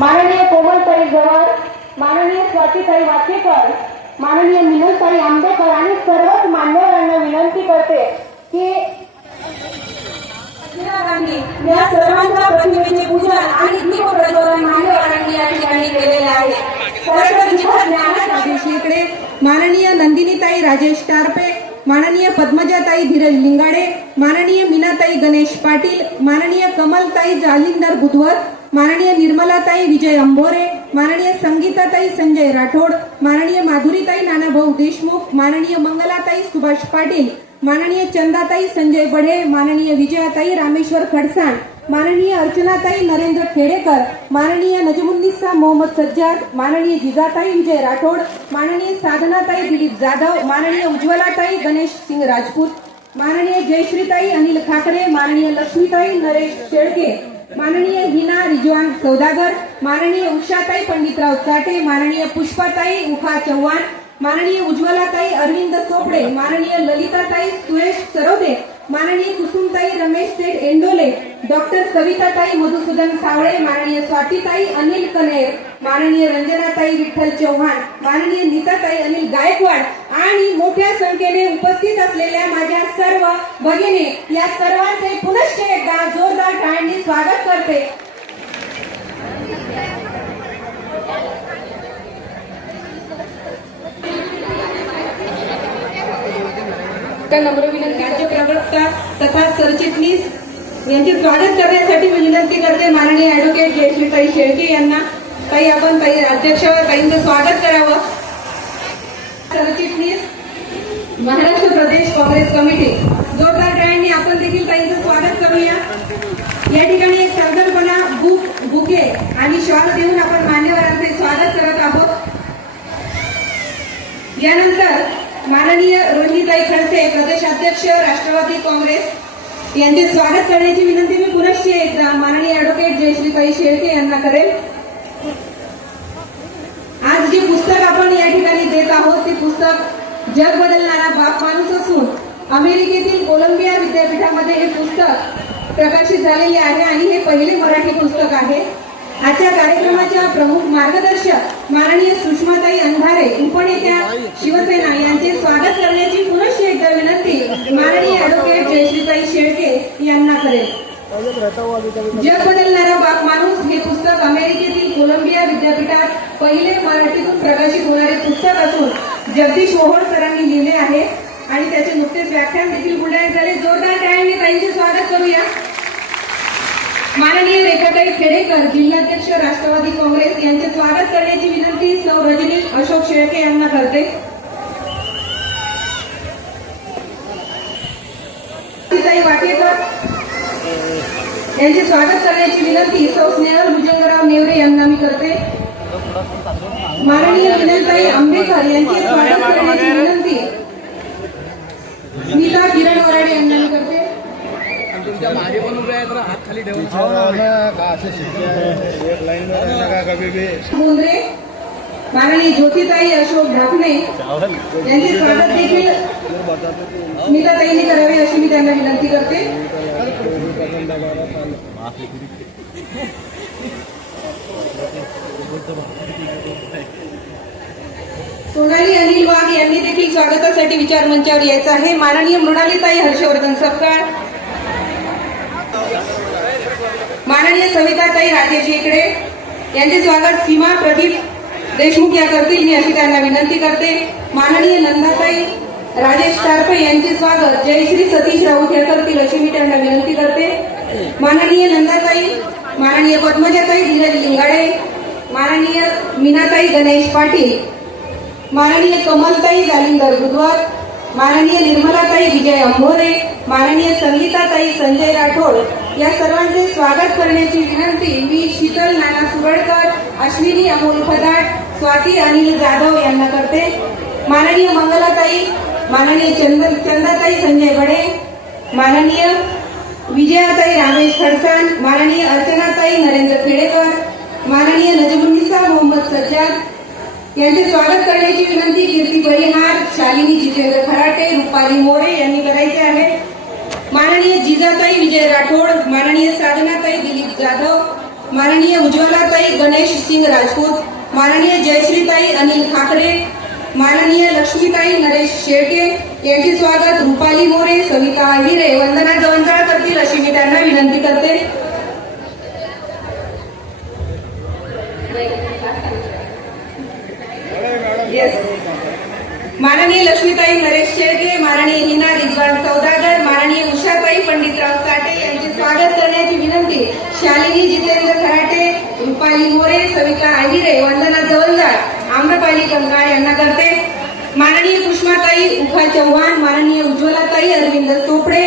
माननीय कोमलताई जवळ, माननीय स्वातीताई वाकेकर, माननीय मिनलताई आंबेकर आणि सर्वच मान्यवरांना विनंती करते की इंदिरा गांधी या सर्वांच्या प्रतिमेचे पूजन आणि दीप प्रज्वलन मान्यवरांनी या ठिकाणी केलेले आहे. इकडे माननीय नंदिनीताई राजेश टारपे, माननीय पद्मजाताई धीरज लिंगाडे, माननीय मीनाताई गणेश पाटील, माननीय कमलताई जालिंदर बुधवर, माननीय निर्मलाताई विजय अंबोरे, माननीय संगीताताई संजय राठोड, माननीय माधुरीताई नानाभाऊ देशमुख, माननीय मंगलाताई सुभाष पाटील, माननीय चंदाताई संजय बढे, माननीय विजयाताई रामेश्वर खडसाण, माननीय अर्चनाताई नरेंद्र खेडेकर, माननीय नजमुन्निसा मोहम्मद सज्जाद, माननीय जिजाताई विजय राठोड, माननीय साधनाताई दिलीप जाधव, माननीय उज्ज्वलाताई गणेश सिंग राजपूत, माननीय जयश्रीताई अनिल खाकरे, माननीय लक्ष्मीताई नरेश शेळके, माननीय हिना रिजवान सौदागर, माननीय उषाताई पंडितराव चाटे, माननीय पुष्पाताई उखा चव्हाण, माननीय उज्ज्वलाताई अरविंद चोपडे, माननीय ललिताताई सुरेश सरोदे, माननीय कुसुमताई रमेश सेठ एंडोले, डॉक्टर सविताताई मधुसूदन सावळे, माननीय स्वातीताई अनिल कनेर, माननीय रंजनाताई विठ्ठल चव्हाण, माननीय नीताताई अनिल गायकवाड आणि मोठ्या संख्येने उपस्थित असलेल्या माझ्या सर्व भगिनी या सर्वांचे पुनश्च एकदा जोरदार टाळ्यांनी स्वागत करते. नम्र विनंती राज्य प्रवक्ता तथा सरचिटणीस यांचे स्वागत करण्यासाठी मी विनंती करते माननीय ऍडव्होकेट जयश्रीताई शेळके यांना. ताई आपण ताई अध्यक्ष ताईंचं स्वागत करावं. सरचिटणीस महाराष्ट्र प्रदेश काँग्रेस कमिटी जोरदार टाळ्यांनी आपण देखील ताईंचं स्वागत करूया. या ठिकाणी एक संकल्पना बुके आणि शॉल देऊन आपण मान्यवरांचे स्वागत करत आहोत. यानंतर माननीय रोहिणीताई खडसे प्रदेशाध्यक्ष राष्ट्रवादी काँग्रेस यांचे स्वागत करण्याची विनंती मी पुनश्च एकदा माननीय ऍडव्होकेट जयश्रीताई शेळके यांना करेल. आज जे पुस्तक आपण या ठिकाणी देत आहोत ते पुस्तक जग बदलणारा बाप माणूस असून अमेरिकेतील कोलंबिया विद्यापीठामध्ये हे पुस्तक प्रकाशित झालेले आहे आणि हे पहिले मराठी पुस्तक आहे. आजच्या कार्यक्रमाच्या प्रमुख मार्गदर्शक माननीय सुषमाताई अंधारे उपनेत्या शिवसेना यांचे स्वागत करण्याची पुनश्च एकदा विनंती माननीय ऍडव्होकेट जयश्रीताई शेळके यांना करेल. जग बदलणारा बाप माणूस हे पुस्तक अमेरिकेतील कोलंबिया विद्यापीठात पहिले मराठीतून प्रकाशित होणारे पुस्तक असून जगदीश ओहोळ सरांनी लिहिले आहे आणि त्याचे नुकतेच व्याख्यान देखील बुलढाण्यात झाले. जोरदार टाळ्यांनी ताईंचे स्वागत करूया. माननीय रेखाताई खेडेकर जिल्हाध्यक्ष राष्ट्रवादी काँग्रेस यांचे स्वागत करण्याची विनंती सौ रजनी अशोक शेळके यांना करते. वाटेकर यांचे स्वागत करण्याची विनंती सौ स्नेहल भुजंगराव नेवरे यांना मी करते. माननीय मिनलताई आंबेकर यांचे स्वागत करण्याची विनंती स्मिता किरण वराडे यांना मी करते. मुंद्रे माननीय ज्योतिताई अशोक ढाकणे यांचे स्वागत देखील स्मिताताईंनी करावे अशी मी त्यांना विनंती करते. सोनाली अनिल वाघ यांनी देखील स्वागतासाठी विचार मंचावर यायचं आहे. माननीय मृणालीताई हर्षवर्धन सपकाळ, माननीय सविताताई राजेश इकडे यांचे स्वागत सीमा प्रदीप देशमुख या करतील मी अशी त्यांना विनंती करते. माननीय नंदाताई राजेश टारपे यांचे स्वागत जयश्री सतीश राऊत या करतील अशी मी त्यांना विनंती करते. माननीय नंदाताई, माननीय पद्मजाताई धीरज लिंगाडे, माननीय मीनाताई गणेश पाटील, माननीय कमलताई जालिंदर बुधवर, माननीय निर्मलाताई विजय अंबोरे, माननीय संगीताताई संजय राठोड या सर्वांचे स्वागत करण्याची विनंती मी शीतल नाना सुरळकर, अश्विनी अमोल फदाट, स्वाती अनिल जाधव यांना करते. माननीय मंगलाताई, माननीय चंदाताई संजय बडे, माननीय विजयाताई रामेश खडसाण, माननीय अर्चनाताई नरेंद्र खेडेकर, माननीय नजमुन्निसा मोहम्मद सज्जाद यांचे स्वागत करण्याची विनंती कीर्ती परिहार, शालिनी जितेंद्र खराटे, रुपाली मोरे यांनी करायचे आहे. माननीय जिजाताई विजय राठोड, माननीय साधनाताई दिलीप जाधव, माननीय उज्ज्वलाताई गणेश सिंग राजपूत, माननीय जयश्रीताई अनिल ठाकरे, माननीय लक्ष्मीताई नरेश शेळके यांचे स्वागत रुपाली मोरे, सविता हिरे वंदना जवंजाळ करतील अशी मी त्यांना विनंती करते. Yes. माननीय लक्ष्मीताई नरेश शेळके, माननीय हिना रिजवान सौदागर, माननीय उषाताई पंडितराव साठे यांचे स्वागत करण्याची विनंती शालिनी जितेंद्र खराटे, रुपाली मोरे, सविता आहिरे, वंदना जवंजाळ, आम्रपाली कंगाळ यांना करते. माननीय कुष्माताई उखा चव्हाण, माननीय उज्ज्वलाताई अरविंद चोपडे,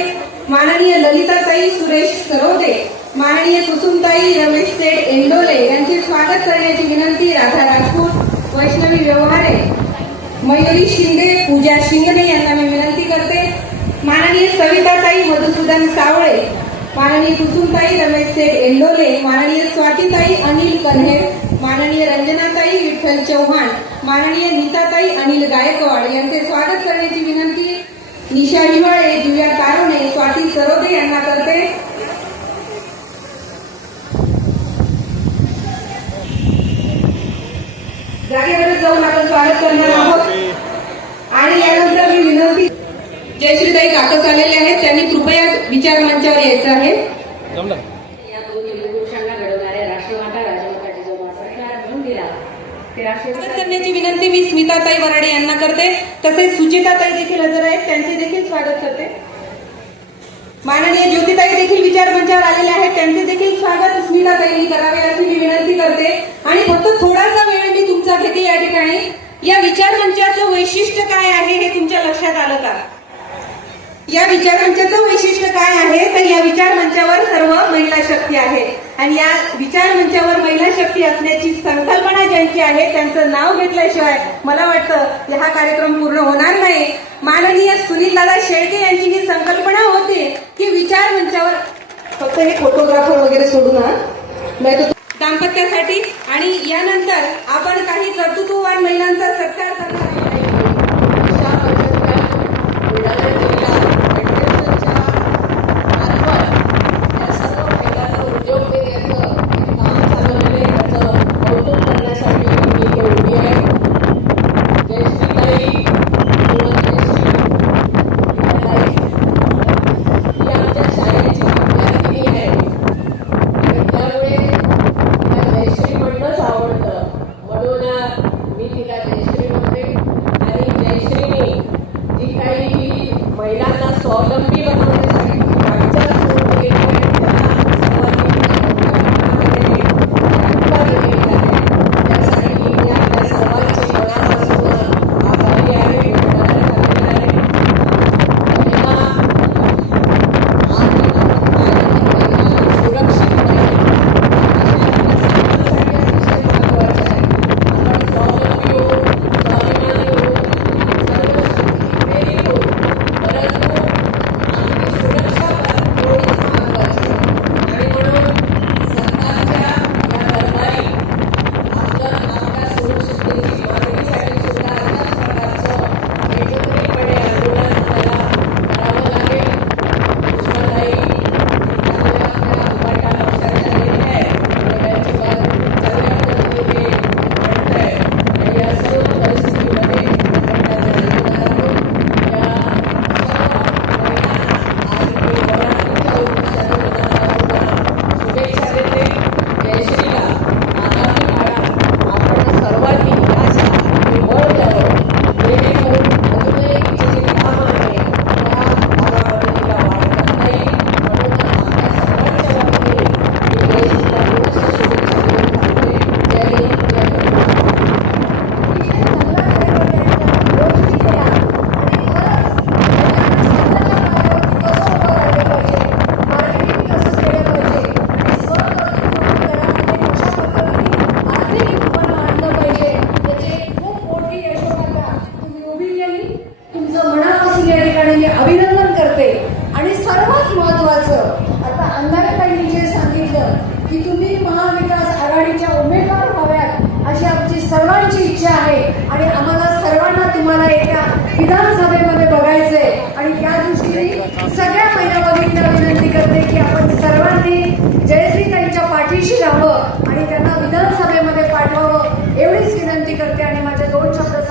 माननीय ललिताताई सुरेश सरोदे, माननीय कुसुमताई रमेश सेठ एंडोले यांचे स्वागत करण्याची विनंती राधा राजपूत, वैष्णवी व्यवहारे, मयुरी शिंदे, पूजा शिंगणे यांना मी विनंती करते. माननीय सविताताई मधुसूदन सावळे, माननीय कुसुमताई रमेश सेठ एंडोले, माननीय स्वातीताई अनिल कन्हे, माननीय रंजनाताई विठ्ठल चव्हाण, माननीय नीताताई अनिल गायकवाड यांचे स्वागत करण्याची विनंती निशा हिवाळे, दिव्या कारोणे, स्वाती सरोदे यांना करते. जागेवरच जाऊन आपण स्वागत करणार आहोत. आणि यानंतर मी विनंती जयश्रीताई काकस आलेले आहेत, त्यांनी कृपया विचार मंचावर यायचं आहे. या दोन युगपुरुषांना घडवणाऱ्या राष्ट्रमाता राजमाता जिजाऊ सरकार म्हणून दिला ते स्वागत राष्ट्रीय करण्याची विनंती मी स्मिताताई वराडे यांना करते. तसेच सुचिताताई देखील हजर आहेत, त्यांचे देखील स्वागत करते. माननीय ज्योतिताई देखील विचार मंचावर आलेले आहेत, त्यांचे देखील स्वागत स्मिताताईंनी करावे अशी मी विनंती करते. आणि फक्त थोडासा वेळ मी तुमचा घेते या ठिकाणी. या विचार मंचाचं वैशिष्ट्य काय आहे हे तुमच्या लक्षात आलं का? या विचार मंचाचं वैशिष्ट्य काय आहे तर या विचार मंचावर सर्व महिला शक्ती आहे. आणि या विचार मंचावर महिला शक्ती असण्याची संकल्पना ज्यांची आहे त्यांचं नाव घेतल्याशिवाय मला वाटतं हा कार्यक्रम पूर्ण होणार नाही. माननीय सुनीलदादा शेळके यांची ही संकल्पना होती की विचार मंचावर फक्त हे फोटोग्राफर वगैरे सोडून नाही तर दाम्पत्यासाठी. आणि यानंतर आपण काही कर्तृत्ववान महिलांचा सत्कार करणार आहोत. आवडतं म्हणून मी तिला जयश्री म्हणते. करते आणि माझे 2 शब्द